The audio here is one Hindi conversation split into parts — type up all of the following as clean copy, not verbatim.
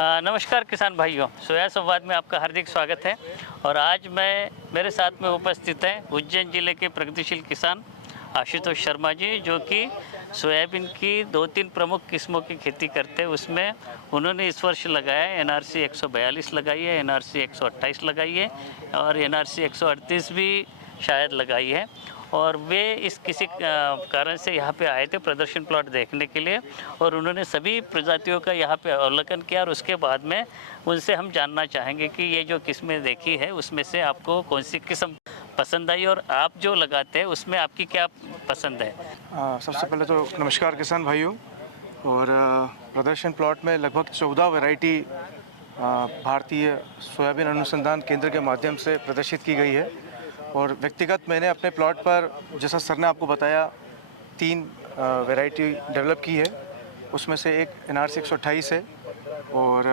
नमस्कार किसान भाइयों, सोया संवाद में आपका हार्दिक स्वागत है। और आज मेरे साथ में उपस्थित हैं उज्जैन जिले के प्रगतिशील किसान आशुतोष शर्मा जी, जो कि सोयाबीन की 2-3 प्रमुख किस्मों की खेती करते हैं। उसमें उन्होंने इस वर्ष लगाया है NRC 142 लगाई है, NRC 128 लगाई है और NRC 138 भी शायद लगाई है। और वे इस किसी कारण से यहाँ पे आए थे प्रदर्शन प्लॉट देखने के लिए, और उन्होंने सभी प्रजातियों का यहाँ पे अवलोकन किया। और उसके बाद में उनसे हम जानना चाहेंगे कि ये जो किस्में देखी है उसमें से आपको कौन सी किस्म पसंद आई और आप जो लगाते हैं उसमें आपकी क्या पसंद है। सबसे पहले तो नमस्कार किसान भाइयों। और प्रदर्शन प्लॉट में लगभग 14 वैरायटी भारतीय सोयाबीन अनुसंधान केंद्र के माध्यम से प्रदर्शित की गई है। और व्यक्तिगत मैंने अपने प्लॉट पर, जैसा सर ने आपको बताया, 3 वैरायटी डेवलप की है। उसमें से एक NRC 128 है। और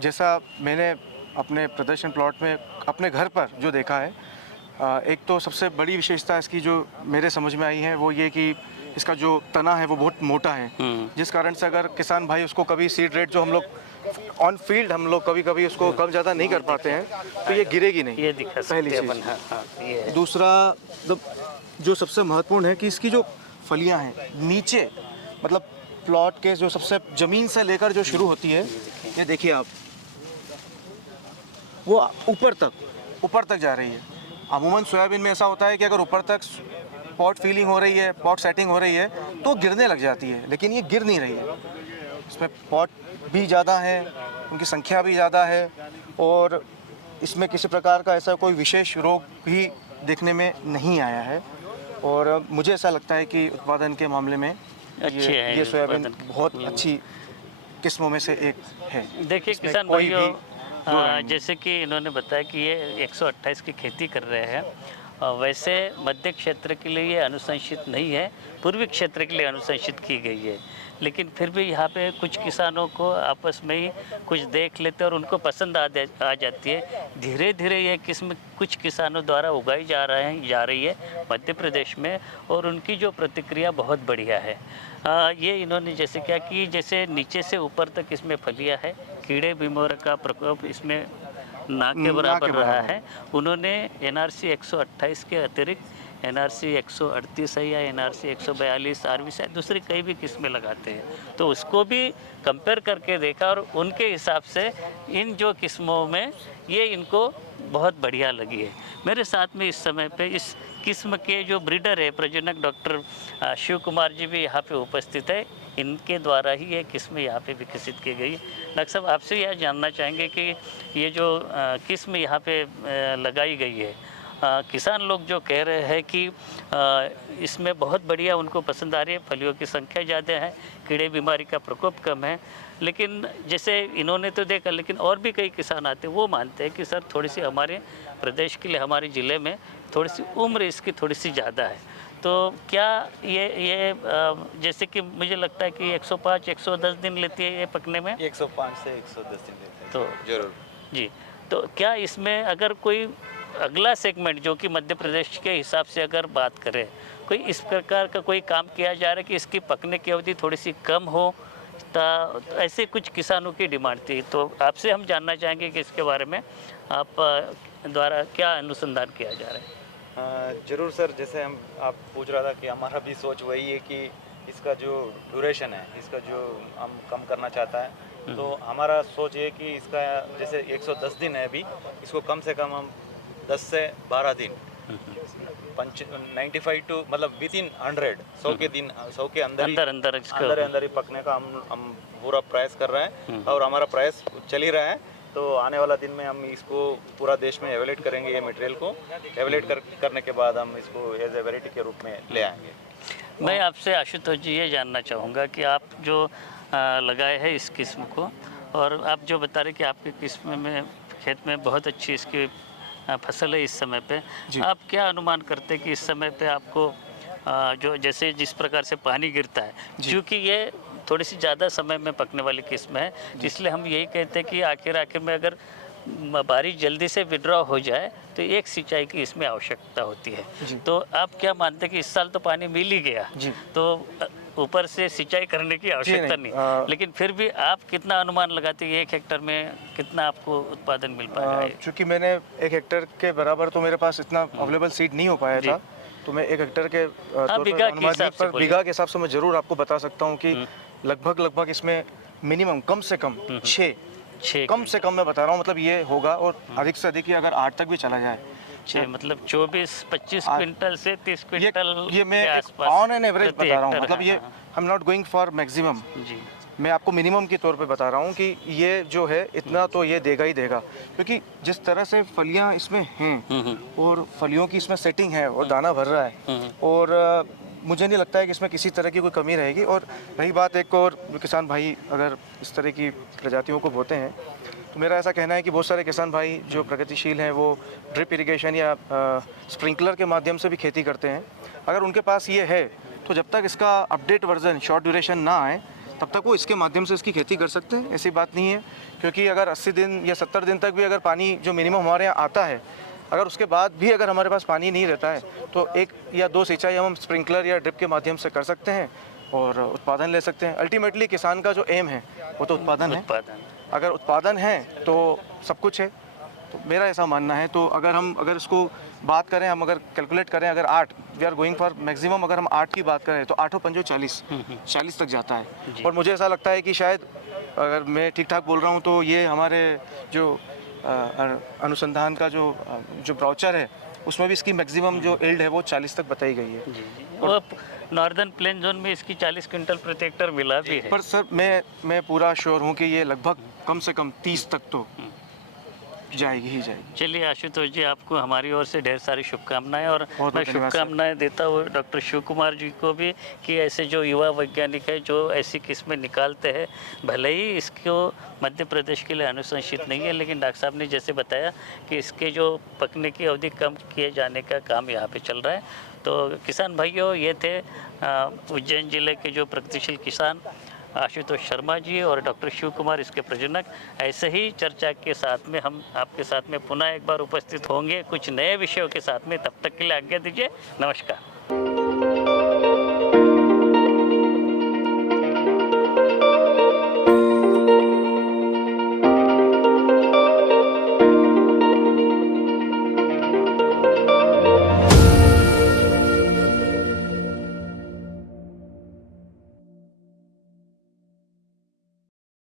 जैसा मैंने अपने प्रदर्शन प्लॉट में अपने घर पर जो देखा है, एक तो सबसे बड़ी विशेषता इसकी जो मेरे समझ में आई है वो ये कि इसका जो तना है वो बहुत मोटा है, जिस कारण से अगर किसान भाई उसको कभी सीड रेट जो हम लोग ऑन फील्ड हम लोग कभी कभी उसको कम ज़्यादा नहीं कर पाते हैं, तो ये गिरेगी नहीं। ये दिखा पहली चीज़। दूसरा जो सबसे महत्वपूर्ण है कि इसकी जो फलियां हैं नीचे, मतलब प्लॉट के जो सबसे ज़मीन से लेकर जो शुरू होती है, ये देखिए आप, वो ऊपर तक जा रही है। अमूमन सोयाबीन में ऐसा होता है कि अगर ऊपर तक पॉट फीलिंग हो रही है, पॉट सेटिंग हो रही है, तो गिरने लग जाती है, लेकिन ये गिर नहीं रही है। इसमें पॉट भी ज़्यादा है, उनकी संख्या भी ज़्यादा है, और इसमें किसी प्रकार का ऐसा कोई विशेष रोग भी देखने में नहीं आया है। और मुझे ऐसा लगता है कि उत्पादन के मामले में ये सोयाबीन बहुत अच्छी किस्मों में से एक है। देखिए किसान भाइयों, जैसे कि इन्होंने बताया कि ये 128 की खेती कर रहे हैं। वैसे मध्य क्षेत्र के लिए ये अनुशंसित नहीं है, पूर्वी क्षेत्र के लिए अनुशंसित की गई है, लेकिन फिर भी यहाँ पे कुछ किसानों को आपस में ही कुछ देख लेते हैं और उनको पसंद आ जाती है। धीरे धीरे ये किस्म कुछ किसानों द्वारा उगाई जा रही है मध्य प्रदेश में, और उनकी जो प्रतिक्रिया बहुत बढ़िया है। ये इन्होंने जैसे क्या कि जैसे नीचे से ऊपर तक इसमें फलियाँ है, कीड़े बीमारी का प्रकोप इसमें ना के बराबर रहा है। उन्होंने NRC 128 के अतिरिक्त NRC 138 है या NRC 142 RV शायद दूसरी कई भी किस्में लगाते हैं, तो उसको भी कंपेयर करके देखा और उनके हिसाब से इन जो किस्मों में ये इनको बहुत बढ़िया लगी है। मेरे साथ में इस समय पे इस किस्म के जो ब्रीडर है, प्रजनक डॉक्टर शिव कुमार जी भी यहाँ पे उपस्थित है। इनके द्वारा ही ये किस्म यहाँ पे विकसित की गई है। डॉक्टर साहब, आपसे यह जानना चाहेंगे कि ये जो किस्म यहाँ पे लगाई गई है, किसान लोग जो कह रहे हैं कि इसमें बहुत बढ़िया उनको पसंद आ रही है, फलियों की संख्या ज़्यादा है, कीड़े बीमारी का प्रकोप कम है, लेकिन जैसे इन्होंने तो देखा, लेकिन और भी कई किसान आते हैं वो मानते हैं कि सर थोड़ी सी हमारे प्रदेश के लिए, हमारे ज़िले में थोड़ी सी उम्र इसकी थोड़ी सी ज़्यादा है। तो क्या ये जैसे कि मुझे लगता है कि 105-110 दिन लेती है ये पकने में, 105 से 110 दिन लेते हैं। तो जरूर जी, तो क्या इसमें अगर कोई अगला सेगमेंट जो कि मध्य प्रदेश के हिसाब से अगर बात करें, कोई इस प्रकार का कोई काम किया जा रहा है कि इसकी पकने की अवधि थोड़ी सी कम हो, तो ऐसे कुछ किसानों की डिमांड थी। तो आपसे हम जानना चाहेंगे कि इसके बारे में आप द्वारा क्या अनुसंधान किया जा रहा है। जरूर सर, जैसे आप पूछ रहा था कि हमारा भी सोच वही है कि इसका जो ड्यूरेशन है, इसका जो हम कम करना चाहता है, तो हमारा सोच ये कि इसका जैसे 110 दिन है अभी, इसको कम से कम हम 10 से 12 दिन 95 टू मतलब विद इन 100 के दिन, 100 के अंदर ही पकने का हम पूरा प्रयास कर रहे हैं, और हमारा प्रयास चल ही रहा है। तो आने वाला दिन में हम इसको पूरा देश में एवेलेट करेंगे, ये मटेरियल को एवेलेट करने के बाद हम इसको एज ए वेराइटी के रूप में ले आएंगे। मैं आपसे आशुतोष जी ये जानना चाहूँगा कि आप जो लगाए हैं इस किस्म को, और आप जो बता रहे कि आपकी किस्म में खेत में बहुत अच्छी इसकी फसल है इस समय पे, आप क्या अनुमान करते हैं कि इस समय पे आपको जो जैसे जिस प्रकार से पानी गिरता है, क्योंकि ये थोड़ी सी ज़्यादा समय में पकने वाली किस्म है, इसलिए हम यही कहते हैं कि आखिर में अगर बारिश जल्दी से विड्रॉ हो जाए तो एक सिंचाई की इसमें आवश्यकता होती है। तो आप क्या मानते हैं कि इस साल तो पानी मिल ही गया, तो ऊपर से सिंचाई करने की आवश्यकता नहीं, नहीं, लेकिन फिर भी आप कितना अनुमान लगाते हैं 1 हेक्टर में कितना आपको उत्पादन मिल पाएगा? चूँकि मैंने 1 हेक्टर के बराबर तो मेरे पास इतना अवेलेबल सीड नहीं हो पाया था, तो मैं 1 हेक्टर के तौर पर बीघा के अनुमानित हिसाब से पर बीघा के हिसाब से मैं ज़रूर आपको बता सकता हूँ कि लगभग इसमें मिनिमम कम से कम 6 कम से कम मैं बता रहा हूँ, मतलब ये होगा, और अधिक से अधिक ये अगर 8 तक भी चला जाए, 6 मतलब 24-25 क्विंटल से 30 क्विंटल ये मैं के एक आसपास ऑन एन एवरेज प्रति बता रहा हूँ, हेक्टर, मतलब ये हाँ, I am not going for maximum, जी मैं आपको मिनिमम के तौर पे बता रहा हूँ कि ये जो है इतना तो ये देगा ही देगा, क्योंकि जिस तरह से फलियाँ इसमें हैं और फलियों की इसमें सेटिंग है और दाना भर रहा है, और मुझे नहीं लगता है कि इसमें किसी तरह की कोई कमी रहेगी। और रही बात एक और, किसान भाई अगर इस तरह की प्रजातियों को बोते हैं, तो मेरा ऐसा कहना है कि बहुत सारे किसान भाई जो प्रगतिशील हैं वो ड्रिप इरिगेशन या स्प्रिंकलर के माध्यम से भी खेती करते हैं। अगर उनके पास ये है तो जब तक इसका अपडेट वर्जन शॉर्ट ड्यूरेशन ना आए तब तक वो इसके माध्यम से इसकी खेती कर सकते हैं, ऐसी बात नहीं है। क्योंकि अगर 80 दिन या 70 दिन तक भी अगर पानी जो मिनिमम हमारे यहाँ आता है, अगर उसके बाद भी अगर हमारे पास पानी नहीं रहता है तो 1 या 2 सिंचाई हम स्प्रिंकलर या ड्रिप के माध्यम से कर सकते हैं और उत्पादन ले सकते हैं। अल्टीमेटली किसान का जो एम है वो तो उत्पादन है, अगर उत्पादन है तो सब कुछ है। तो मेरा ऐसा मानना है। तो अगर इसको बात करें, हम अगर कैलकुलेट करें, अगर 8 we are going for maximum, अगर हम 8 की बात करें तो 8 और 5 40 तक जाता है। और मुझे ऐसा लगता है कि शायद अगर मैं ठीक ठाक बोल रहा हूँ तो ये हमारे जो अनुसंधान का जो ब्राउचर है उसमें भी इसकी मैक्सिमम जो यील्ड है वो 40 तक बताई गई है। जी वो नॉर्दर्न प्लेन जोन में इसकी 40 क्विंटल प्रति हेक्टर मिला भी है। पर सर मैं पूरा श्योर हूँ कि ये लगभग कम से कम 30 तक तो जाएगी ही जाएगी। चलिए आशुतोष जी, आपको हमारी ओर से ढेर सारी शुभकामनाएं, और मैं धन्यवाद शुभकामनाएं देता हूँ डॉक्टर शिव कुमार जी को भी कि ऐसे जो युवा वैज्ञानिक है जो ऐसी किस्में निकालते हैं, भले ही इसको मध्य प्रदेश के लिए अनुशंसित नहीं है, लेकिन डॉक्टर साहब ने जैसे बताया कि इसके जो पकने की अवधि कम किए जाने का काम यहाँ पे चल रहा है। तो किसान भाइयों, ये थे उज्जैन जिले के जो प्रगतिशील किसान आशुतोष शर्मा जी और डॉक्टर शिव कुमार इसके प्रजनक। ऐसे ही चर्चा के साथ में हम आपके साथ में पुनः एक बार उपस्थित होंगे कुछ नए विषयों के साथ में। तब तक के लिए आज्ञा दीजिए, नमस्कार।